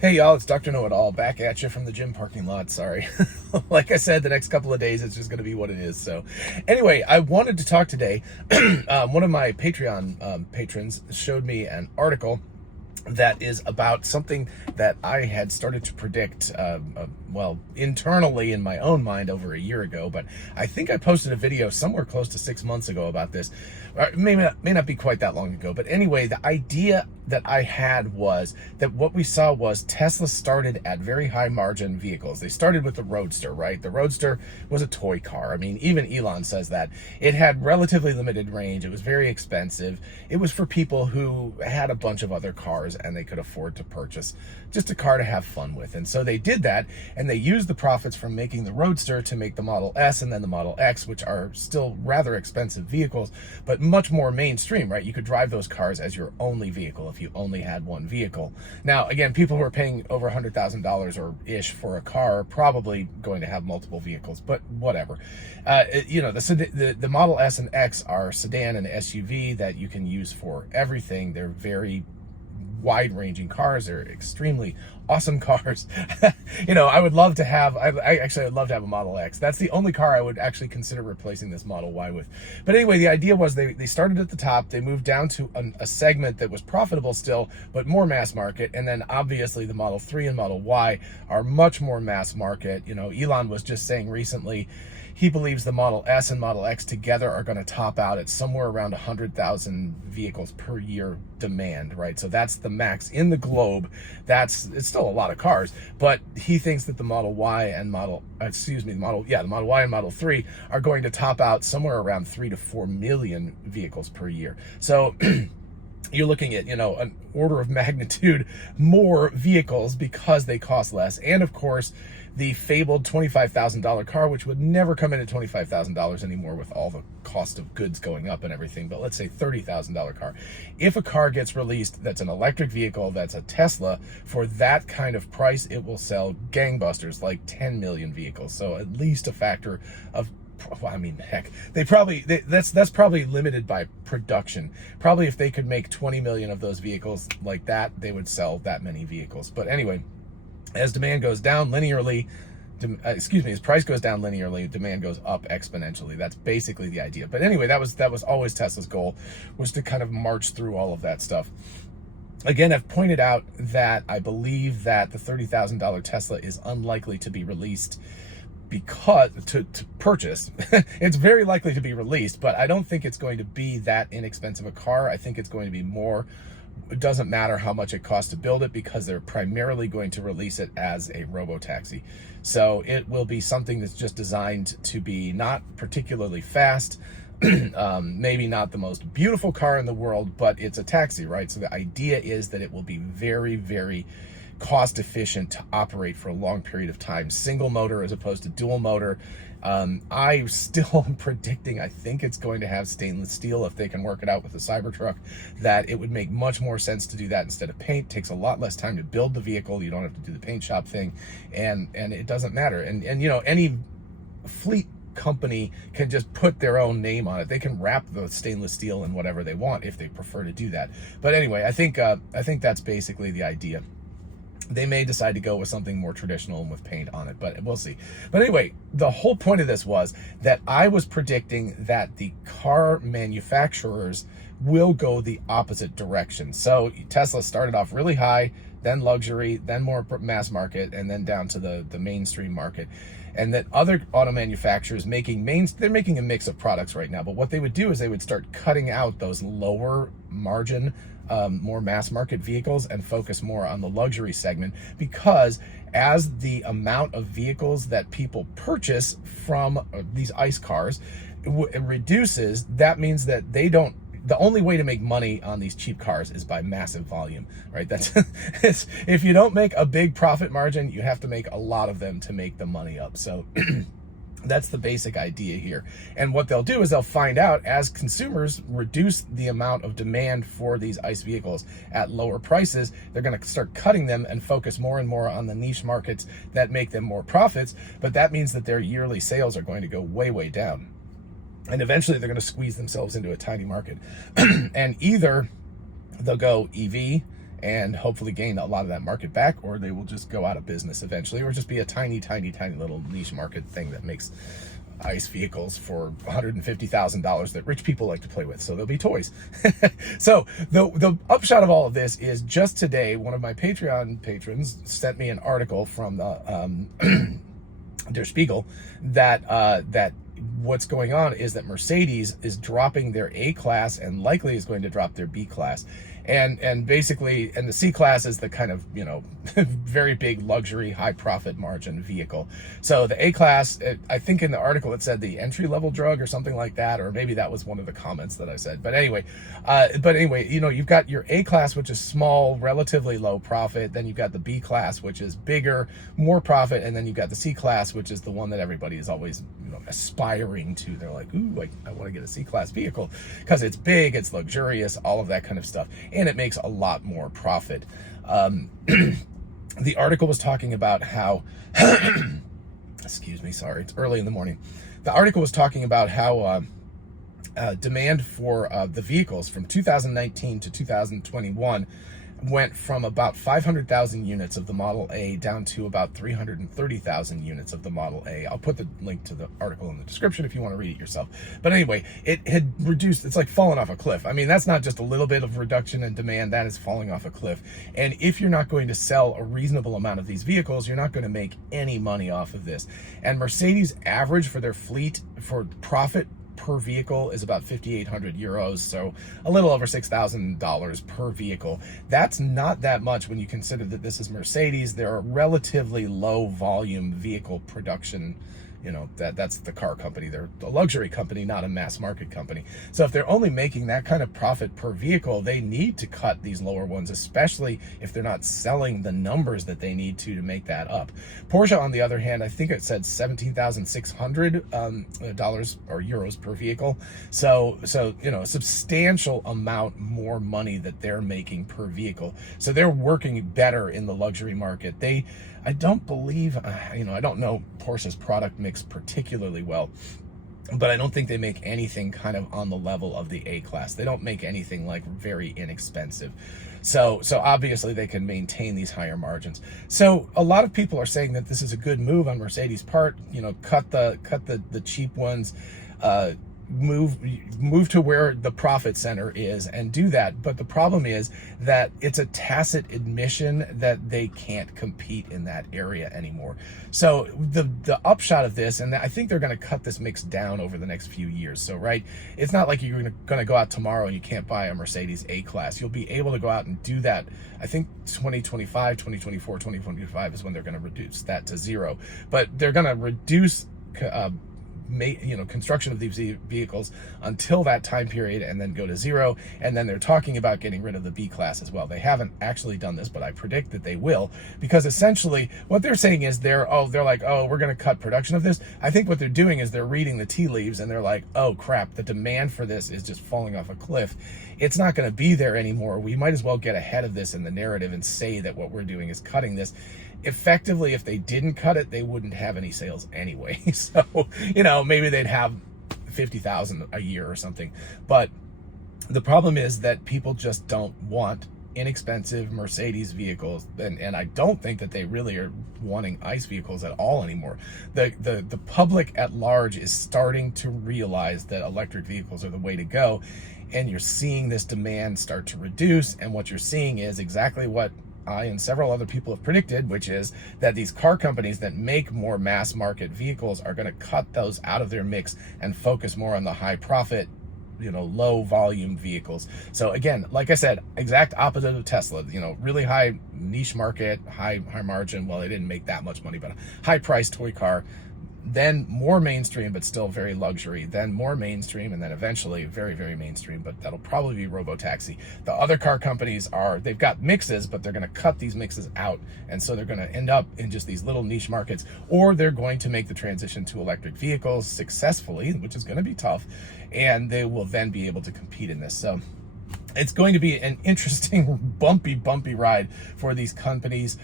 Hey y'all, it's Dr. Know-It-All back at you from the gym parking lot. Sorry. Like I said, the next couple of days it's just going to be what it is. So anyway, I wanted to talk today. One of my Patreon patrons showed me an article that is about something that I had started to predict, well, internally in my own mind over a year ago, but I think I posted a video somewhere close to 6 months ago about this. Or it may not be quite that long ago, but anyway, the idea that I had was that what we saw was Tesla started at very high margin vehicles. They started with the Roadster, right? The Roadster was a toy car. I mean, even Elon says that. It had relatively limited range. It was very expensive. It was for people who had a bunch of other cars and they could afford to purchase just a car to have fun with. And so they did that, and they used the profits from making the Roadster to make the Model S and then the Model X, which are still rather expensive vehicles, but much more mainstream, right? You could drive those cars as your only vehicle if you only had one vehicle. Now, again, people who are paying over $100,000 or ish for a car are probably going to have multiple vehicles, but whatever. You know, the Model S and X are sedan and SUV that you can use for everything. They're very wide-ranging cars. They're extremely awesome cars. You know, I would love to have, I would love to have a Model X. That's the only car I would actually consider replacing this Model Y with. But anyway, the idea was they started at the top, they moved down to a segment that was profitable still, but more mass market. And then obviously the Model 3 and Model Y are much more mass market. You know, Elon was just saying recently, he believes the Model S and Model X together are going to top out at somewhere around 100,000 vehicles per year demand, right? So that's the max in the globe. It's still a lot of cars, but he thinks that the Model Y and the Model Y and Model 3 are going to top out somewhere around 3 to 4 million vehicles per year. So you're looking at, you know, an order of magnitude more vehicles because they cost less. And of course, the fabled $25,000 car, which would never come in at $25,000 anymore with all the cost of goods going up and everything, but let's say $30,000 car. If a car gets released that's an electric vehicle, that's a Tesla, for that kind of price, it will sell gangbusters, like 10 million vehicles. So at least a factor of, I mean, heck, that's probably limited by production. Probably if they could make 20 million of those vehicles like that, they would sell that many vehicles. But anyway, as demand goes down linearly, as price goes down linearly, demand goes up exponentially. That's basically the idea. But anyway, that was always Tesla's goal, was to kind of march through all of that stuff. Again, I've pointed out that I believe that the $30,000 Tesla is unlikely to be released because to purchase. It's very likely to be released, but I don't think it's going to be that inexpensive a car. I think it's going to be more. It doesn't matter how much it costs to build it because they're primarily going to release it as a robo-taxi. So it will be something that's just designed to be not particularly fast, maybe not the most beautiful car in the world, but it's a taxi, right? So the idea is that it will be very, very cost efficient to operate for a long period of time. Single motor as opposed to dual motor. I still am predicting, I think it's going to have stainless steel if they can work it out with the Cybertruck, that it would make much more sense to do that instead of paint. It takes a lot less time to build the vehicle. You don't have to do the paint shop thing, and it doesn't matter. And you know, any fleet company can just put their own name on it. They can wrap the stainless steel in whatever they want if they prefer to do that. But anyway, I think that's basically the idea. They may decide to go with something more traditional and with paint on it, but we'll see. But anyway, the whole point of this was that I was predicting that the car manufacturers will go the opposite direction. So Tesla started off really high, then luxury, then more mass market, and then down to the mainstream market. And that other auto manufacturers they're making a mix of products right now, but what they would do is they would start cutting out those lower margin, more mass market vehicles and focus more on the luxury segment, because as the amount of vehicles that people purchase from these ICE cars reduces, that means that the only way to make money on these cheap cars is by massive volume, right? That's if you don't make a big profit margin, you have to make a lot of them to make the money up. So that's the basic idea here. And what they'll do is they'll find out as consumers reduce the amount of demand for these ICE vehicles at lower prices, they're going to start cutting them and focus more and more on the niche markets that make them more profits. But that means that their yearly sales are going to go way, way down. And eventually they're going to squeeze themselves into a tiny market. And either they'll go EV and hopefully gain a lot of that market back, or they will just go out of business eventually, or just be a tiny little niche market thing that makes ICE vehicles for $150,000 that rich people like to play with. So they'll be toys. So the upshot of all of this is, just today, one of my Patreon patrons sent me an article from the Der Spiegel that what's going on is that Mercedes is dropping their A class and likely is going to drop their B class. And basically, and the C class is the kind of, you know, very big luxury, high profit margin vehicle. So the A class, I think in the article it said the entry level drug or something like that, or maybe that was one of the comments that I said. But anyway, you know, you've got your A class, which is small, relatively low profit. Then you've got the B class, which is bigger, more profit, and then you've got the C class, which is the one that everybody is always, you know, aspiring to. They're like, ooh, like, I want to get a C class vehicle because it's big, it's luxurious, all of that kind of stuff, and it makes a lot more profit. The article was talking about how excuse me, sorry, it's early in the morning. The article was talking about how demand for the vehicles from 2019 to 2021 went from about 500,000 units of the Model A down to about 330,000 units of the Model A. I'll put the link to the article in the description if you want to read it yourself. But anyway, it had reduced, it's like falling off a cliff. I mean, that's not just a little bit of reduction in demand, that is falling off a cliff. And if you're not going to sell a reasonable amount of these vehicles, you're not going to make any money off of this. And Mercedes average for their fleet for profit per vehicle is about 5,800 euros, so a little over $6,000 per vehicle. That's not that much when you consider that this is Mercedes. They're a relatively low volume vehicle production. You know, that's the car company. They're a luxury company, not a mass market company. So if they're only making that kind of profit per vehicle, they need to cut these lower ones, especially if they're not selling the numbers that they need to make that up. Porsche, on the other hand, I think it said $17,600 dollars or euros per vehicle. So you know, a substantial amount more money that they're making per vehicle. So they're working better in the luxury market. I don't believe, you know, I don't know Porsche's product mix particularly well, but I don't think they make anything kind of on the level of the A class. They don't make anything like very inexpensive. So obviously they can maintain these higher margins. So a lot of people are saying that this is a good move on Mercedes' part, you know, cut the cheap ones, move to where the profit center is and do that. But the problem is that it's a tacit admission that they can't compete in that area anymore. So the upshot of this, and I think they're going to cut this mix down over the next few years. So, right, it's not like you're going to go out tomorrow and you can't buy a Mercedes A class. You'll be able to go out and do that. I think 2025, 2024, 2025 is when they're going to reduce that to zero. But they're going to reduce construction of these vehicles until that time period and then go to zero. And then they're talking about getting rid of the B class as well. They haven't actually done this, but I predict that they will, because essentially what they're saying is they're like, oh, we're going to cut production of this. I think what they're doing is they're reading the tea leaves and they're like, oh crap, the demand for this is just falling off a cliff. It's not going to be there anymore. We might as well get ahead of this in the narrative and say that what we're doing is cutting this. Effectively, if they didn't cut it, they wouldn't have any sales anyway. So, you know, maybe they'd have 50,000 a year or something. But the problem is that people just don't want inexpensive Mercedes vehicles, and I don't think that they really are wanting ICE vehicles at all anymore. The public at large is starting to realize that electric vehicles are the way to go, and you're seeing this demand start to reduce. And what you're seeing is exactly what I and several other people have predicted, which is that these car companies that make more mass market vehicles are going to cut those out of their mix and focus more on the high profit, you know, low volume vehicles. So again, like I said, exact opposite of Tesla, you know, really high niche market, high margin. Well, they didn't make that much money, but a high priced toy car, then more mainstream, but still very luxury, then more mainstream, and then eventually very, very mainstream, but that'll probably be robo-taxi. The other car companies they've got mixes, but they're going to cut these mixes out, and so they're going to end up in just these little niche markets, or they're going to make the transition to electric vehicles successfully, which is going to be tough, and they will then be able to compete in this. So it's going to be an interesting, bumpy ride for these companies.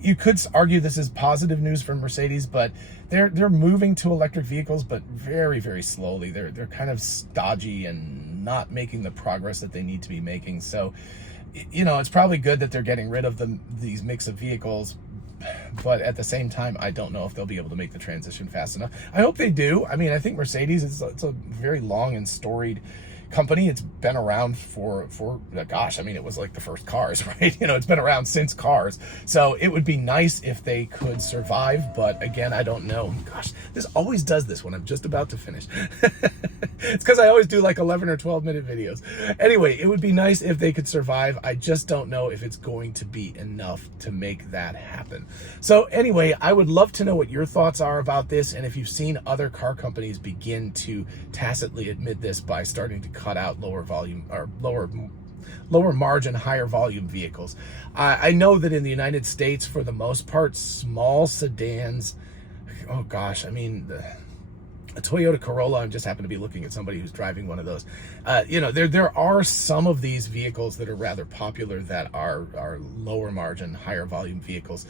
You could argue this is positive news for Mercedes, but they're moving to electric vehicles, but very, very slowly. They're kind of stodgy and not making the progress that they need to be making. So you know, it's probably good that they're getting rid of these mix of vehicles, but at the same time, I don't know if they'll be able to make the transition fast enough. I hope they do. I mean, I think Mercedes it's a very long and storied company. It's been around for gosh, I mean, it was like the first cars, right? You know, it's been around since cars. So it would be nice if they could survive, but again, I don't know. Gosh, this always does this when I'm just about to finish. It's because I always do like 11 or 12-minute videos. Anyway, it would be nice if they could survive. I just don't know if it's going to be enough to make that happen. So anyway, I would love to know what your thoughts are about this, and if you've seen other car companies begin to tacitly admit this by starting to cut out lower volume or lower margin, higher volume vehicles. I know that in the United States, for the most part, small sedans, oh gosh, I mean, a Toyota Corolla, I just happen to be looking at somebody who's driving one of those. You know, there are some of these vehicles that are rather popular that are lower margin, higher volume vehicles,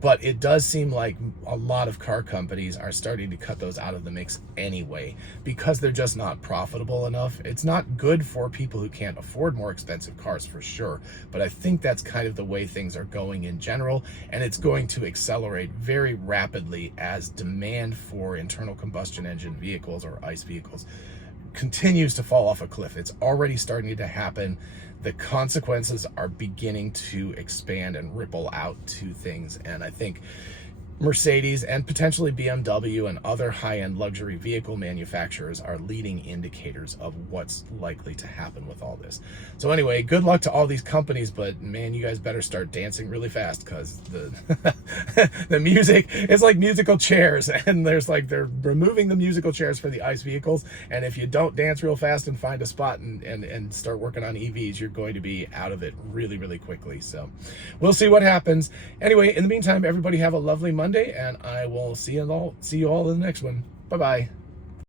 but it does seem like a lot of car companies are starting to cut those out of the mix anyway, because they're just not profitable enough. It's not good for people who can't afford more expensive cars, for sure, but I think that's kind of the way things are going in general, and it's going to accelerate very rapidly as demand for internal combustion engine vehicles or ICE vehicles continues to fall off a cliff. It's already starting to happen. The consequences are beginning to expand and ripple out to things, and I think Mercedes and potentially BMW and other high-end luxury vehicle manufacturers are leading indicators of what's likely to happen with all this. So anyway, good luck to all these companies, but man, you guys better start dancing really fast, because the music is like musical chairs, and they're removing the musical chairs for the ICE vehicles, and if you don't dance real fast and find a spot and start working on EVs, you're going to be out of it really, really quickly. So we'll see what happens. Anyway, in the meantime, everybody have a lovely Monday, and I will see you all in the next one. Bye-bye.